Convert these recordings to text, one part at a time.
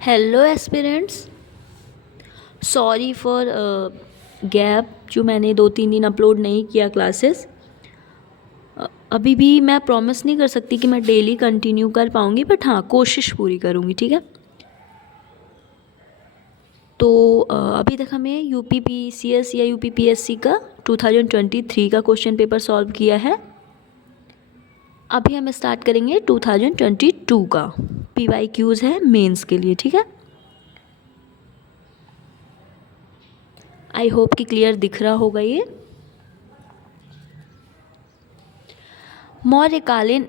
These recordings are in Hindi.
Hello aspirants, sorry for gap जो मैंने 2-3 दिन अपलोड नहीं किया क्लासेस। अभी भी मैं प्रॉमिस नहीं कर सकती कि मैं डेली कंटिन्यू कर पाऊँगी, बट हाँ कोशिश पूरी करूँगी। ठीक है। तो अभी तक हमें यूपीपीसीएस या यूपीपीएससी का 2023 का क्वेश्चन पेपर सॉल्व किया है। अभी हम स्टार्ट करेंगे 2022 का। पीवाईक्यूज़ है मेंस के लिए। ठीक है। आई होप कि क्लियर दिख रहा होगा ये। मौर्यकालीन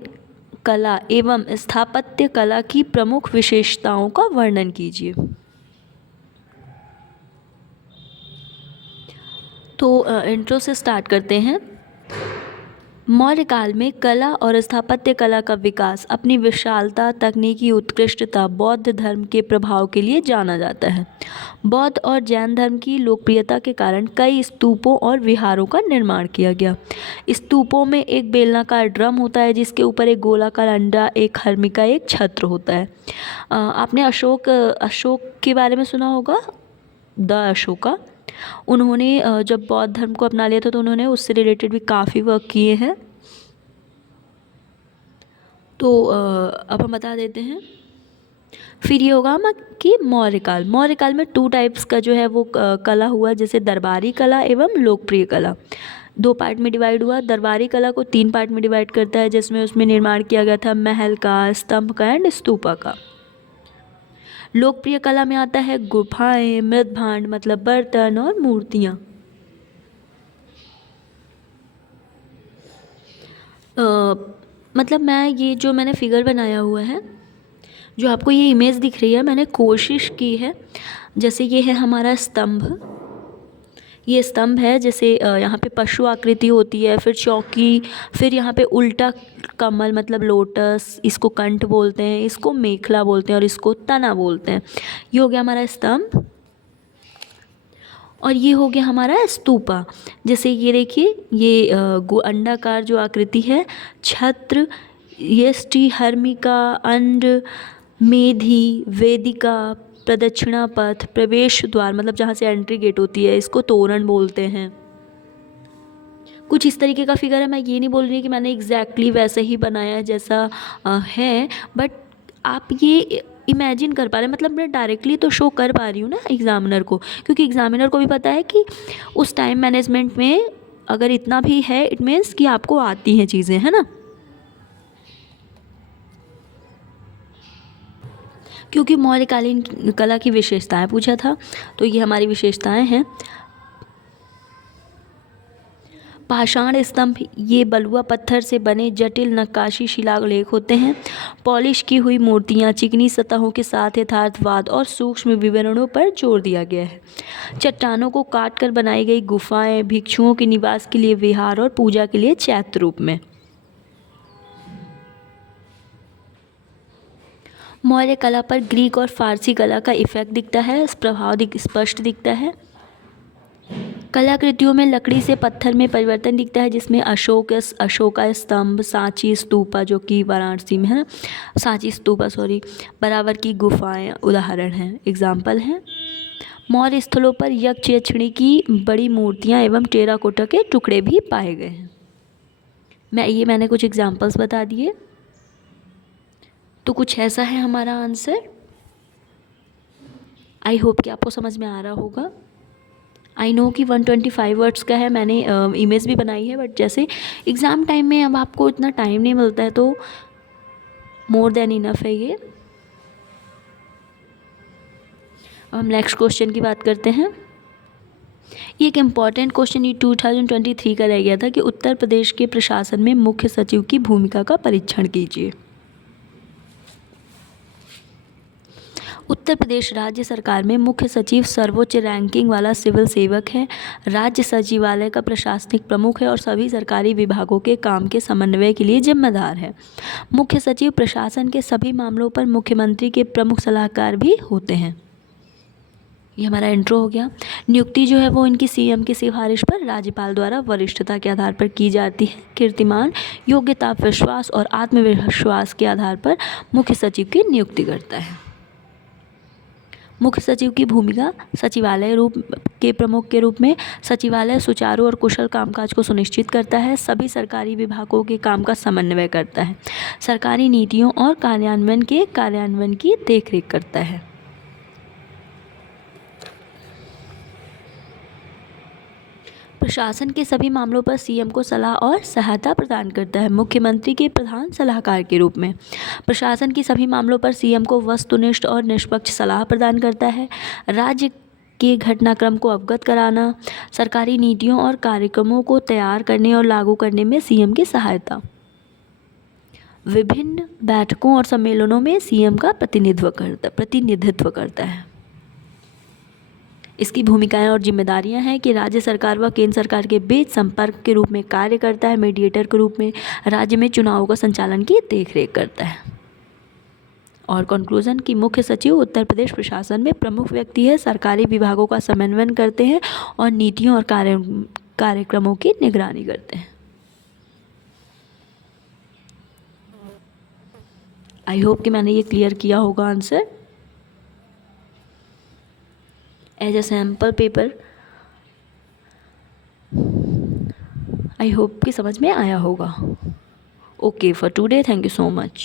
कला एवं स्थापत्य कला की प्रमुख विशेषताओं का वर्णन कीजिए। तो इंट्रो से स्टार्ट करते हैं। मौर्य काल में कला और स्थापत्य कला का विकास अपनी विशालता, तकनीकी उत्कृष्टता, बौद्ध धर्म के प्रभाव के लिए जाना जाता है। बौद्ध और जैन धर्म की लोकप्रियता के कारण कई स्तूपों और विहारों का निर्माण किया गया। स्तूपों में एक बेलनाकार ड्रम होता है जिसके ऊपर एक गोलाकार अंडा, एक हर्मिका, एक छत्र होता है। आपने अशोक के बारे में सुना होगा, द अशोका। उन्होंने जब बौद्ध धर्म को अपना लिया था तो उन्होंने उससे रिलेटेड भी काफ़ी वर्क किए हैं। तो अब हम बता देते हैं। फिर ये होगा कि मौर्य काल में 2 टाइप्स का जो है वो कला हुआ, जैसे दरबारी कला एवं लोकप्रिय कला। 2 पार्ट में डिवाइड हुआ। दरबारी कला को 3 पार्ट में डिवाइड करता है, जिसमें उसमें निर्माण किया गया था महल का, स्तंभ का एंड स्तूपा का। लोकप्रिय कला में आता है गुफाएं, मृत भांड मतलब बर्तन और मूर्तियाँ। मतलब मैं ये जो मैंने फिगर बनाया हुआ है, जो आपको ये इमेज दिख रही है, मैंने कोशिश की है, जैसे ये है हमारा स्तंभ। ये स्तंभ है, जैसे यहाँ पे पशु आकृति होती है, फिर चौकी, फिर यहाँ पे उल्टा कमल मतलब लोटस, इसको कंठ बोलते हैं, इसको मेखला बोलते हैं और इसको तना बोलते हैं। ये हो गया हमारा स्तंभ। और ये हो गया हमारा स्तूपा। जैसे ये देखिए, ये अंडाकार जो आकृति है, छत्र, यष्टि, हर्मिका, अंड, मेधी, वेदिका, प्रदक्षिणा पथ, प्रवेश द्वार मतलब जहाँ से एंट्री गेट होती है, इसको तोरण बोलते हैं। कुछ इस तरीके का फिगर है। मैं ये नहीं बोल रही कि मैंने एग्जैक्टली वैसे ही बनाया है जैसा है, बट आप ये इमेजिन कर पा रहे हैं। मतलब मैं डायरेक्टली तो शो कर पा रही हूँ ना एग्ज़ामिनर को, क्योंकि एग्ज़ामिनर को भी पता है कि उस टाइम मैनेजमेंट में अगर इतना भी है, इट मीन्स कि आपको आती हैं चीज़ें, है ना। क्योंकि मौर्यकालीन कला की विशेषताएं पूछा था, तो ये हमारी विशेषताएं हैं। पाषाण स्तंभ, ये बलुआ पत्थर से बने जटिल नक्काशी शिलालेख होते हैं। पॉलिश की हुई मूर्तियाँ, चिकनी सतहों के साथ यथार्थवाद और सूक्ष्म विवरणों पर जोर दिया गया है। चट्टानों को काट कर बनाई गई गुफाएं, भिक्षुओं के निवास के लिए विहार और पूजा के लिए चैत्य रूप में। मौर्य कला पर ग्रीक और फारसी कला का इफेक्ट दिखता है, प्रभाव स्पष्ट दिखता है। कलाकृतियों में लकड़ी से पत्थर में परिवर्तन दिखता है, जिसमें अशोका स्तंभ, सांची स्तूपा जो कि वाराणसी में है ना, सांची स्तूपा बराबर की गुफाएं उदाहरण हैं, एग्जाम्पल हैं। मौर्य स्थलों पर यक्ष यक्षिणी की बड़ी मूर्तियां एवं टेराकोटा के टुकड़े भी पाए गए हैं। मैंने कुछ एग्जाम्पल्स बता दिए। तो कुछ ऐसा है हमारा आंसर। आई होप कि आपको समझ में आ रहा होगा। आई नो कि 125 वर्ड्स का है, मैंने इमेज भी बनाई है, बट जैसे एग्ज़ाम टाइम में अब आपको इतना टाइम नहीं मिलता है, तो मोर देन इनफ है ये। अब हम नेक्स्ट क्वेश्चन की बात करते हैं। ये एक इम्पॉर्टेंट क्वेश्चन ये 2023 का रह गया था कि उत्तर प्रदेश के प्रशासन में मुख्य सचिव की भूमिका का परीक्षण कीजिए। उत्तर प्रदेश राज्य सरकार में मुख्य सचिव सर्वोच्च रैंकिंग वाला सिविल सेवक है। राज्य सचिवालय का प्रशासनिक प्रमुख है और सभी सरकारी विभागों के काम के समन्वय के लिए जिम्मेदार है। मुख्य सचिव प्रशासन के सभी मामलों पर मुख्यमंत्री के प्रमुख सलाहकार भी होते हैं। ये हमारा इंट्रो हो गया। नियुक्ति जो है वो इनकी सीएम की सिफारिश पर राज्यपाल द्वारा वरिष्ठता के आधार पर की जाती है। कीर्तिमान, योग्यता, विश्वास और आत्मविश्वास के आधार पर मुख्य सचिव की नियुक्ति करता है। मुख्य सचिव की भूमिका सचिवालय रूप के प्रमुख के रूप में सचिवालय सुचारू और कुशल कामकाज को सुनिश्चित करता है, सभी सरकारी विभागों के काम का समन्वय करता है, सरकारी नीतियों और कार्यान्वयन की देखरेख करता है। प्रशासन के सभी मामलों पर सीएम को सलाह और सहायता प्रदान करता है, मुख्यमंत्री के प्रधान सलाहकार के रूप में। प्रशासन की सभी मामलों पर सीएम को वस्तुनिष्ठ और निष्पक्ष सलाह प्रदान करता है, राज्य के घटनाक्रम को अवगत कराना, सरकारी नीतियों और कार्यक्रमों को तैयार करने और लागू करने में सीएम की सहायता, विभिन्न बैठकों और सम्मेलनों में सीएम का प्रतिनिधित्व करता है। इसकी भूमिकाएं और जिम्मेदारियां हैं कि राज्य सरकार व केंद्र सरकार के बीच संपर्क के रूप में कार्य करता है, मीडिएटर के रूप में राज्य में चुनावों का संचालन की देखरेख करता है। और कंक्लूजन की मुख्य सचिव उत्तर प्रदेश प्रशासन में प्रमुख व्यक्ति है, सरकारी विभागों का समन्वय करते हैं और नीतियों और कार्यक्रमों की निगरानी करते हैं। आई होप कि मैंने ये क्लियर किया होगा answer as a sample paper. I hope कि समझ में आया होगा। Okay for today, thank you so much.